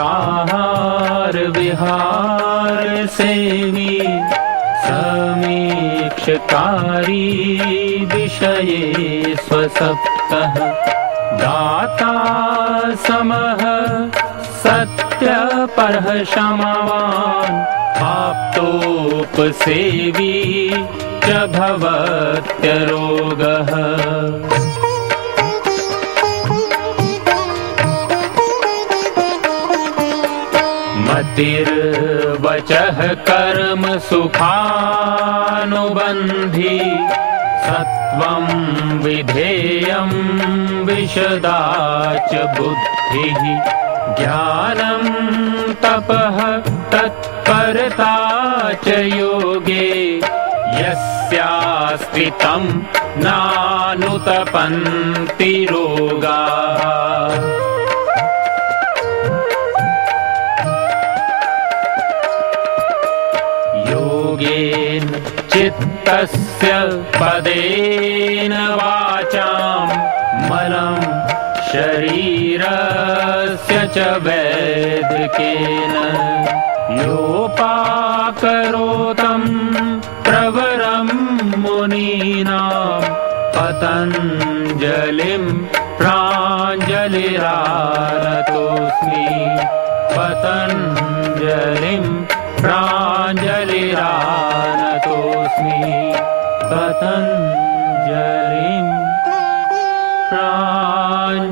आहार विहार सेवी समीक्षकारी विषये स्वसप्तः दाता समः सत्यपरः क्षमावान् आप्तोपसेवी च भवत्यरोगः। मतिर्वचः कर्म सुखानुबन्धी सत्वं विधेयं विशदा च बुद्धिः ज्ञानं तपः तत्परता च योगे यस्यास्ति तं नानुतपन्ति रोगाः। योगेन चित्तस्य पदेन वाचां मलं शरीरस्य च वैदिकेन योपाकरोतं प्रवरं मुनीनां पतञ्जलिं प्राञ्जलिरानतोऽस्मि पतञ्जलिं प्राञ्जलिरानतोऽस्मि पतञ्जलिं प्राञ्जलिरानतोऽस्मि।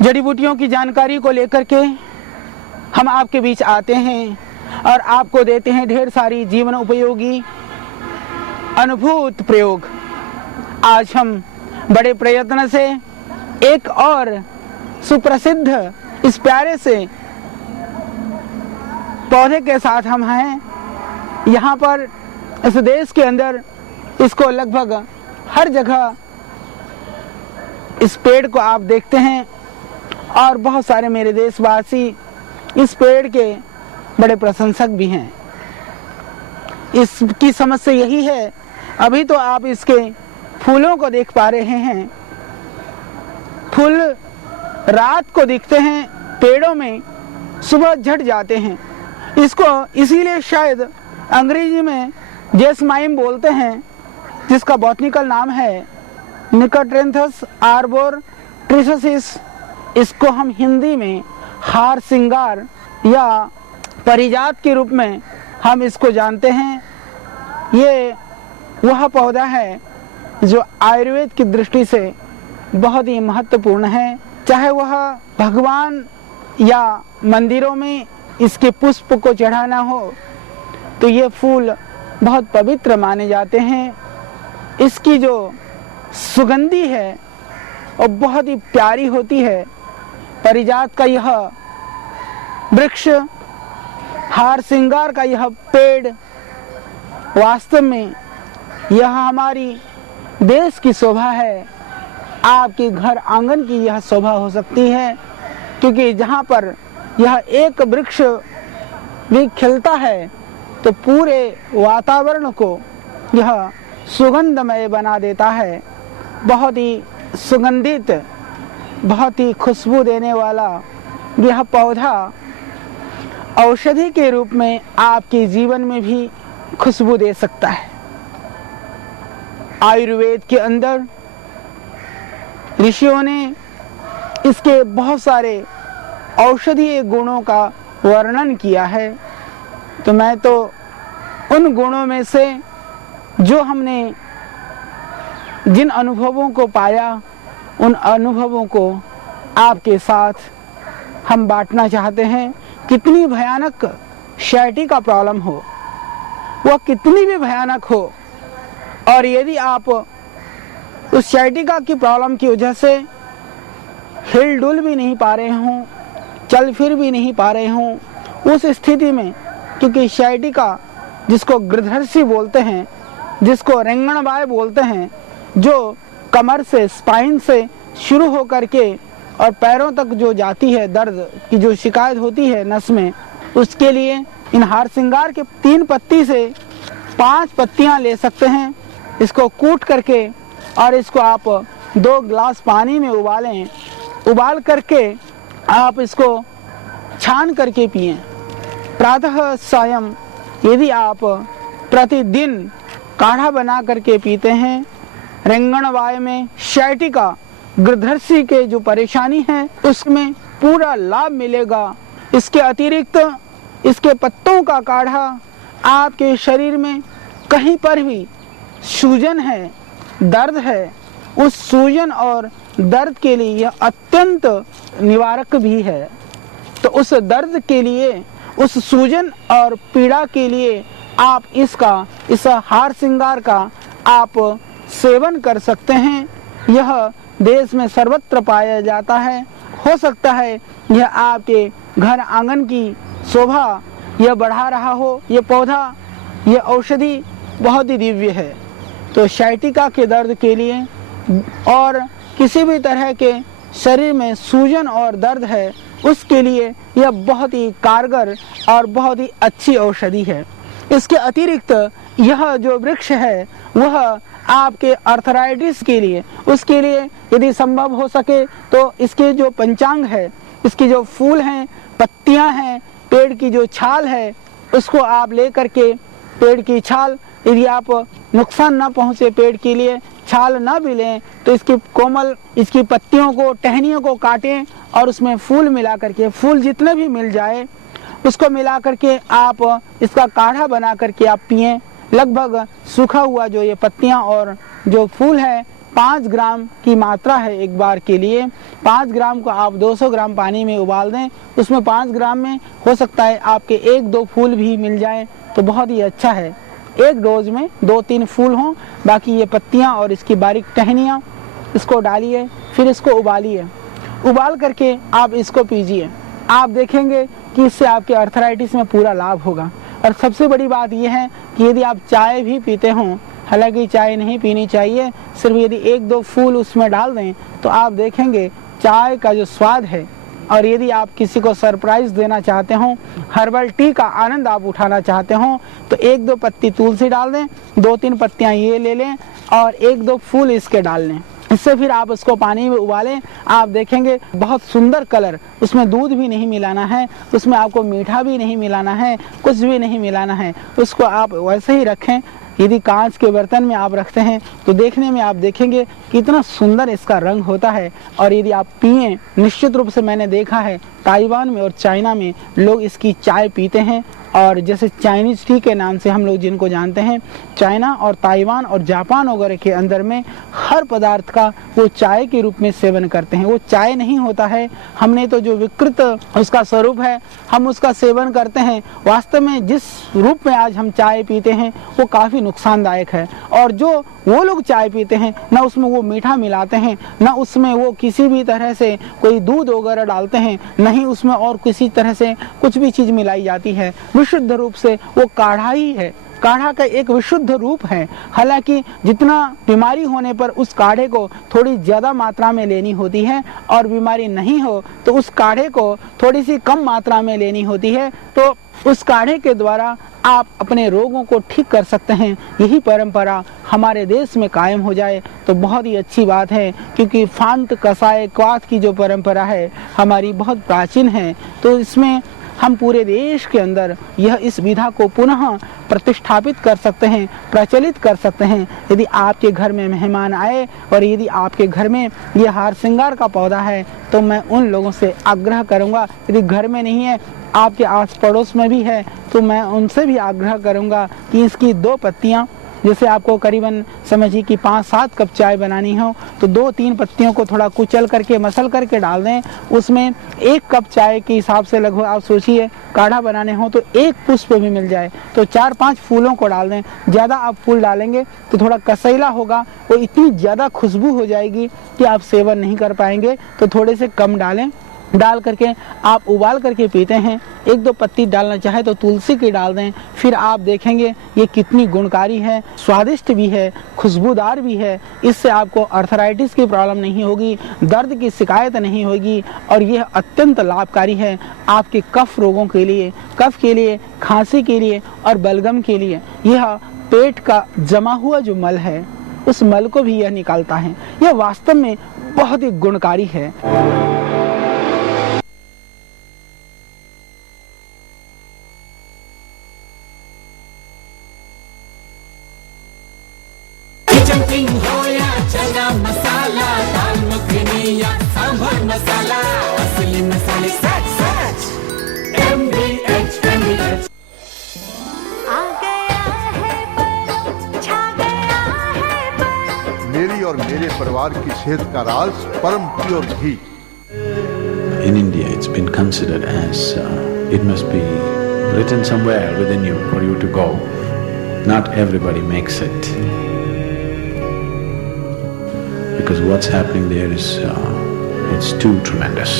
जड़ी बूटियों की जानकारी को लेकर के हम आपके बीच आते हैं और आपको देते हैं ढेर सारी जीवन उपयोगी अनुभूत प्रयोग। आज हम बड़े प्रयत्न से एक और सुप्रसिद्ध इस प्यारे से पौधे के साथ हम हैं। यहाँ पर इस देश के अंदर इसको लगभग हर जगह इस पेड़ को आप देखते हैं और बहुत सारे मेरे देशवासी इस पेड़ के बड़े प्रशंसक भी हैं। इसकी समस्या यही है, अभी तो आप इसके फूलों को देख पा रहे हैं। फूल रात को दिखते हैं पेड़ों में, सुबह झड़ जाते हैं। इसको इसीलिए शायद अंग्रेजी में जेसमाइम बोलते हैं, जिसका बॉटनिकल नाम है निकोट्रेंथस आर्बोर ट्रिसोसिस। इसको हम हिंदी में हार सिंगार या परिजात के रूप में हम इसको जानते हैं। ये वह पौधा है जो आयुर्वेद की दृष्टि से बहुत ही महत्वपूर्ण है। चाहे वह भगवान या मंदिरों में इसके पुष्प को चढ़ाना हो तो ये फूल बहुत पवित्र माने जाते हैं। इसकी जो सुगंधी है और बहुत ही प्यारी होती है। परिजात का यह वृक्ष, हार सिंगार का यह पेड़, वास्तव में यह हमारी देश की शोभा है। आपके घर आंगन की यह शोभा हो सकती है, क्योंकि जहाँ पर यह एक वृक्ष भी खिलता है तो पूरे वातावरण को यह सुगंधमय बना देता है। बहुत ही सुगंधित, बहुत ही खुशबू देने वाला यह पौधा औषधि के रूप में आपके जीवन में भी खुशबू दे सकता है। आयुर्वेद के अंदर ऋषियों ने इसके बहुत सारे औषधीय गुणों का वर्णन किया है। तो मैं तो उन गुणों में से जो हमने जिन अनुभवों को पाया, उन अनुभवों को आपके साथ हम बांटना चाहते हैं। कितनी भयानक शैटी का प्रॉब्लम हो, वह कितनी भी भयानक हो, और यदि आप उस साइटिका की प्रॉब्लम की वजह से हिल डुल भी नहीं पा रहे हों, चल फिर भी नहीं पा रहे हों, उस स्थिति में, क्योंकि साइटिका जिसको गृद्धर्षि बोलते हैं, जिसको रेंगणवाय बोलते हैं, जो कमर से स्पाइन से शुरू होकर के और पैरों तक जो जाती है, दर्द की जो शिकायत होती है नस में, उसके लिए इन हार श्रृंगार के 3 पत्ती से 5 पत्तियां ले सकते हैं। इसको कूट करके और इसको आप 2 गिलास पानी में उबालें। उबाल करके आप इसको छान करके पिएं। प्रातः सायं यदि आप प्रतिदिन काढ़ा बना करके पीते हैं, रेंगणवाय में साइटिका गृद्धर्षि के जो परेशानी है उसमें पूरा लाभ मिलेगा। इसके अतिरिक्त इसके पत्तों का काढ़ा आपके शरीर में कहीं पर भी सूजन है, दर्द है, उस सूजन और दर्द के लिए यह अत्यंत निवारक भी है। तो उस दर्द के लिए, उस सूजन और पीड़ा के लिए आप इस हार श्रृंगार का आप सेवन कर सकते हैं। यह देश में सर्वत्र पाया जाता है। हो सकता है यह आपके घर आंगन की शोभा यह बढ़ा रहा हो। यह पौधा, यह औषधि बहुत ही दिव्य है। तो साइटिका के दर्द के लिए और किसी भी तरह के शरीर में सूजन और दर्द है, उसके लिए यह बहुत ही कारगर और बहुत ही अच्छी औषधि है। इसके अतिरिक्त यह जो वृक्ष है वह आपके अर्थराइटिस के लिए, उसके लिए यदि संभव हो सके तो इसके जो पंचांग है, इसके जो फूल हैं, पत्तियां हैं, पेड़ की जो छाल है, उसको आप ले करके पेड़ की छाल, यदि आप नुकसान ना पहुंचे पेड़ के लिए, छाल ना भी लें तो इसकी कोमल, इसकी पत्तियों को, टहनियों को काटें और उसमें फूल मिला करके, फूल जितने भी मिल जाए उसको मिला करके आप इसका काढ़ा बना करके आप पिएं। लगभग सूखा हुआ जो ये पत्तियां और जो फूल है 5 ग्राम की मात्रा है एक बार के लिए। 5 ग्राम को आप 200 ग्राम पानी में उबाल दें। उसमें 5 ग्राम में हो सकता है आपके 1-2 फूल भी मिल जाए तो बहुत ही अच्छा है। एक डोज में 2-3 फूल हों, बाकी ये पत्तियां और इसकी बारीक टहनियां, इसको डालिए, फिर इसको उबालिए। उबाल करके आप इसको पीजिए। आप देखेंगे कि इससे आपके अर्थराइटिस में पूरा लाभ होगा। और सबसे बड़ी बात यह है कि यदि आप चाय भी पीते हों, हालांकि चाय नहीं पीनी चाहिए, सिर्फ यदि 1-2 फूल उसमें डाल दें तो आप देखेंगे चाय का जो स्वाद है। और यदि आप किसी को सरप्राइज देना चाहते हो, हर्बल टी का आनंद आप उठाना चाहते हो, तो 1-2 पत्ती तुलसी डाल दें, 2-3 पत्तियां ये ले लें और 1-2 फूल इसके डाल लें। इससे फिर आप उसको पानी में उबालें। आप देखेंगे बहुत सुंदर कलर, उसमें दूध भी नहीं मिलाना है, उसमें आपको मीठा भी नहीं मिलाना है, कुछ भी नहीं मिलाना है। उसको आप वैसे ही रखें। यदि कांच के बर्तन में आप रखते हैं तो देखने में आप देखेंगे कितना सुंदर इसका रंग होता है। और यदि आप पिएं, निश्चित रूप से मैंने देखा है ताइवान में और चाइना में लोग इसकी चाय पीते हैं। और जैसे चाइनीज टी के नाम से हम लोग जिनको जानते हैं, चाइना और ताइवान और जापान वगैरह के अंदर में हर पदार्थ का वो चाय के रूप में सेवन करते हैं। वो चाय नहीं होता है, हमने तो जो विकृत उसका स्वरूप है हम उसका सेवन करते हैं। वास्तव में जिस रूप में आज हम चाय पीते हैं वो काफ़ी नुकसानदायक है। और जो वो लोग चाय पीते हैं ना उसमें वो मीठा मिलाते हैं, ना उसमें वो किसी भी तरह से कोई दूध वगैरह डालते हैं, नहीं उसमें और किसी तरह से कुछ भी चीज़ मिलाई जाती है। विशुद्ध रूप से वो काढ़ा ही है। काढ़ा का एक विशुद्ध रूप है। हालांकि जितना बीमारी होने पर उस काढ़े को थोड़ी ज़्यादा मात्रा में लेनी होती है और बीमारी नहीं हो तो उस काढ़े को थोड़ी सी कम मात्रा में लेनी होती है। तो उस काढ़े के द्वारा आप अपने रोगों को ठीक कर सकते हैं। यही परंपरा हमारे देश में कायम हो जाए तो बहुत ही अच्छी बात है, क्योंकि फांत कसाय क्वाथ की जो परंपरा है हमारी बहुत प्राचीन है। तो इसमें हम पूरे देश के अंदर यह इस विधा को पुनः प्रतिष्ठापित कर सकते हैं, प्रचलित कर सकते हैं। यदि आपके घर में मेहमान आए और यदि आपके घर में ये हार श्रृंगार का पौधा है तो मैं उन लोगों से आग्रह करूंगा, यदि घर में नहीं है आपके आस पड़ोस में भी है तो मैं उनसे भी आग्रह करूंगा कि इसकी 2 पत्तियां जैसे आपको करीबन समझिए कि 5-7 कप चाय बनानी हो तो 2-3 पत्तियों को थोड़ा कुचल करके मसल करके डाल दें। उसमें 1 कप चाय के हिसाब से लगभग आप सोचिए काढ़ा बनाने हो तो 1 पुष्प भी मिल जाए तो 4-5 फूलों को डाल दें। ज़्यादा आप फूल डालेंगे तो थोड़ा कसैला होगा, वो इतनी ज़्यादा खुशबू हो जाएगी कि आप सेवन नहीं कर पाएंगे, तो थोड़े से कम डालें। डाल करके आप उबाल करके पीते हैं। 1-2 पत्ती डालना चाहे तो तुलसी की डाल दें, फिर आप देखेंगे ये कितनी गुणकारी है, स्वादिष्ट भी है, खुशबूदार भी है। इससे आपको अर्थराइटिस की प्रॉब्लम नहीं होगी, दर्द की शिकायत नहीं होगी और यह अत्यंत लाभकारी है आपके कफ रोगों के लिए, कफ के लिए, खांसी के लिए और बलगम के लिए। यह पेट का जमा हुआ जो मल है उस मल को भी यह निकालता है। यह वास्तव में बहुत ही गुणकारी है। हो या चना मसाला, दाल मखनी या सांभर मसाला, असली मसाले सच MDH। आ गया है पल, छा गया है पल। मेरी और मेरे परिवार की सेहत का राज परम pure ghee. In India, it's been considered as it must be written somewhere within you for you to go. Not everybody makes it. Because what's happening there is, it's too tremendous.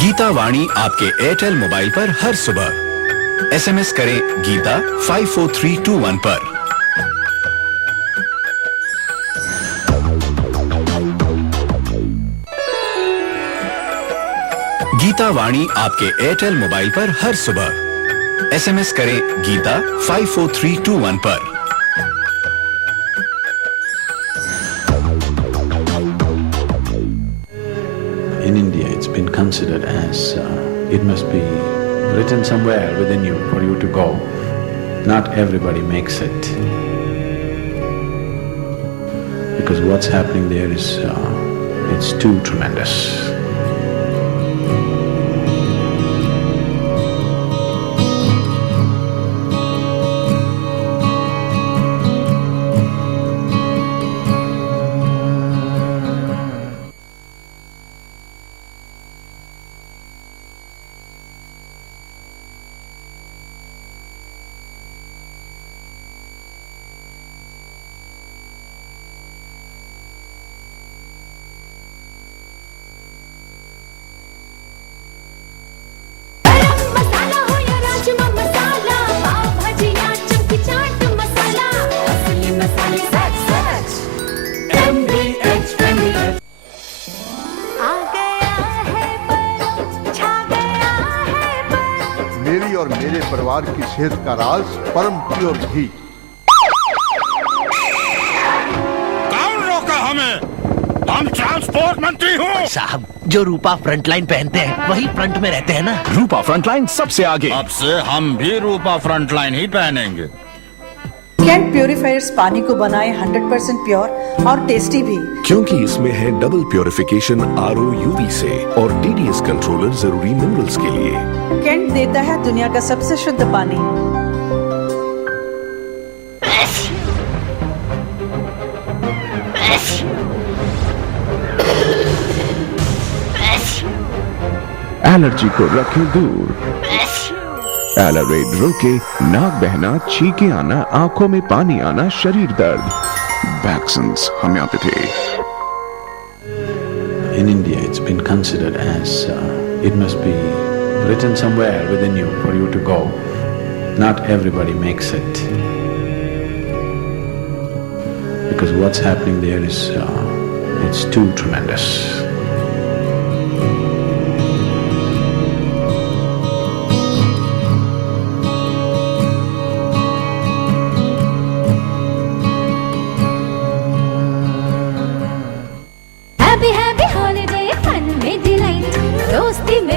Geeta Vani आपके Airtel mobile पर हर सुबह SMS करें गीता 54321 पर। गीता वाणी आपके Airtel mobile पर हर सुबह SMS करें गीता 54321 पर। In India, it's been considered as it must be written somewhere within you for you to go. Not everybody makes it. Because what's happening there is, it's too tremendous. मसाला हो या राजमा मसाला, पाव भाजी या चमकी चाट मसाला, असली मसाले सच MDH। आ गया है पल, छा गया है पल। मेरी और मेरे परिवार की सेहत का राज परम प्योर घी। कौन रोका हमें? हम ट्रांसपोर्ट मंत्री हूँ। साहब, जो रूपा फ्रंटलाइन पहनते हैं वही फ्रंट में रहते हैं ना। रूपा फ्रंटलाइन सबसे आगे। अब से हम भी रूपा फ्रंटलाइन ही पहनेंगे। कैंट प्योरीफायर्स पानी को बनाए 100% प्योर और टेस्टी भी, क्योंकि इसमें है डबल प्योरिफिकेशन RO UV से और DDS कंट्रोलर जरूरी मिनरल्स के लिए। कैंट देता है दुनिया का सबसे शुद्ध पानी। एलर्जी को रखे दूर। एलरेड रोके नाक बहना, छींके आना, आंखों में पानी आना, शरीर दर्द। Vaccines homeopathy. In India, it's been considered as it must be written somewhere within you for you to go. Not everybody makes it. Because what's happening there is, it's too tremendous.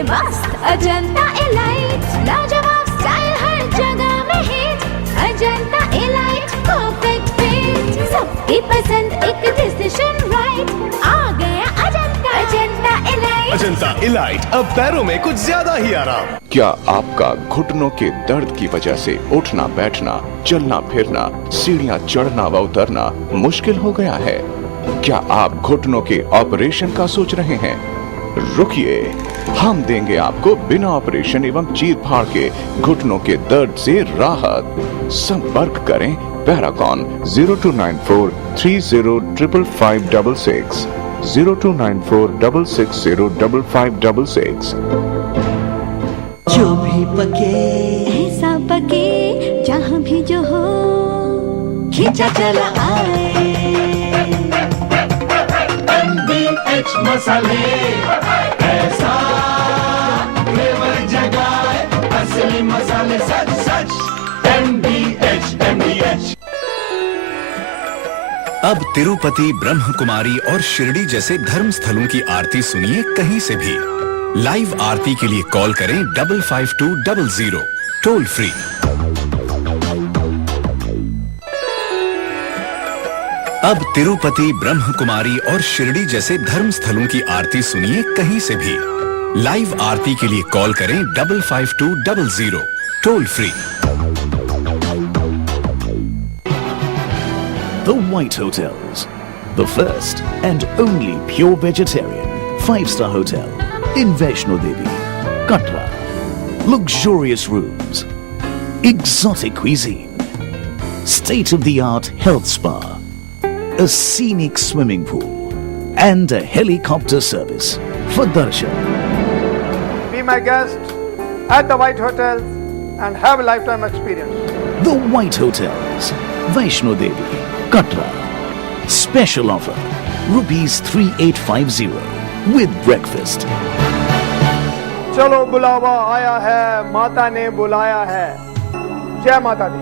मस्त Ajanta elite, लाजवाब style हर जगह में hit, Ajanta elite. सबकी पसंद एक decision right, आ गया Ajanta elite. Ajanta elite, अब पैरों में कुछ ज्यादा ही आराम। क्या आपका घुटनों के दर्द की वजह से उठना बैठना, चलना फिरना, सीढ़ियाँ चढ़ना व उतरना मुश्किल हो गया है? क्या आप घुटनों के ऑपरेशन का सोच रहे हैं? रुकिए, हम देंगे आपको बिना ऑपरेशन एवं चीर फाड़ के घुटनों के दर्द से राहत। संपर्क करें पैरागॉन 0294305556, 0294660556। जो भी पके ऐसा पके जहाँ भी जो हो, खींचा चला आए MBH मसाले, ऐसा फ्लेवर जगाए, असली मसाले सच सच। MBH। अब तिरुपति, ब्रह्म कुमारी और शिरडी जैसे धर्म स्थलों की आरती सुनिए कहीं से भी। लाइव आरती के लिए कॉल करें 55200, टोल फ्री। अब तिरुपति, ब्रह्म कुमारी और शिरडी जैसे धर्म स्थलों की आरती सुनिए कहीं से भी। लाइव आरती के लिए कॉल करें 55200, toll free. The White Hotels, the first and only pure vegetarian 5-star hotel in Vaishno Devi, Katra. Luxurious rooms, exotic cuisine, state-of-the-art health spa, a scenic swimming pool, and a helicopter service for darshan. Be my guest at the White Hotels and have a lifetime experience. The White Hotels, Vaishno Devi, Katra. Special offer, ₹3850 with breakfast. चलो बुलावा आया है, माता ने बुलाया है। जय माता दी।